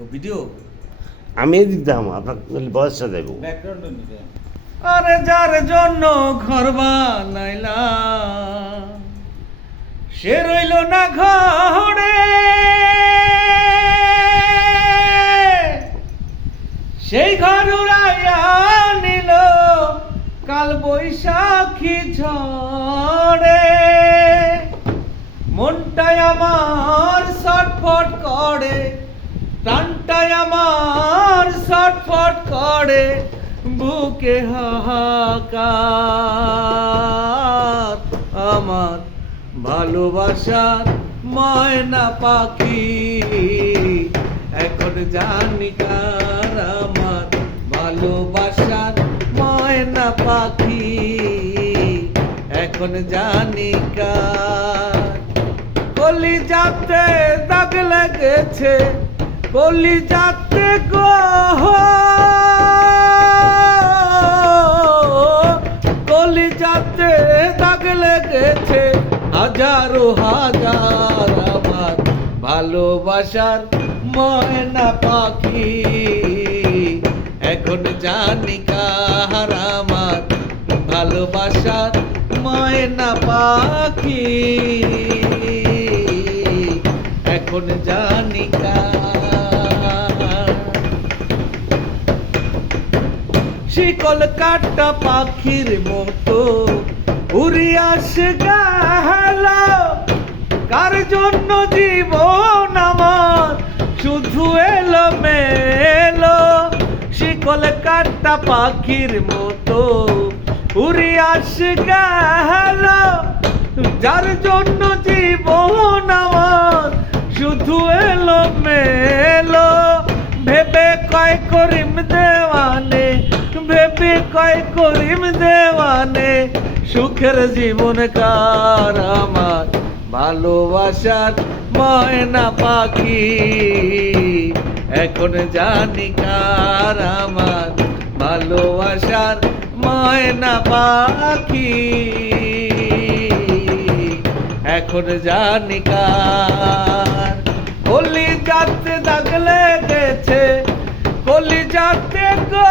ও video? আমি এদিক দাম আপনার বয়সটা দেবো। আরে যার জন্য ঘর বানাইলাম সে রইল না ঘরে। সেই ঘর উড়াইয়া নিল কাল বৈশাখী ঝড়ে। প্রাণটাই আমার ছটফট করে, বুকে হাহাকার। আমার ভালোবাসার ময়না পাখি, এখন জানি কার আমার ভালোবাসার ময়না পাখি, এখন জানি কার। কলি যাতে দাগ লেগেছে কলি যাতে গো কলি যাতে দাগ লেগেছে হাজারো হাজার আমার ভালোবাসার ময়না পাখি। এখন জানি কার আমার ভালোবাসার ময়না পাখি। এখন জানি কার শিকল কাটা পাখির মতো। উড়ি আসে গেল, কার জন্য জীবন আমার? শুধু এলো মেলো শিকল কাটা পাখির মতো। উড়ি আসে গেল, যার জন্য জীবন আমার? শুধু এলো মেলো ভেবে কয় করিম ভেবে কয় করিম দেওয়ানে, সুখের জীবন কার আমার? ভালোবাসার ময়না পাখি, এখন জানি কার আমার? ভালোবাসার ময়না পাখি, এখন জানি কার? কলি যাতে দাগ লেগেছে কলি যাতে গো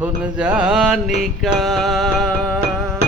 এখন জানি কার।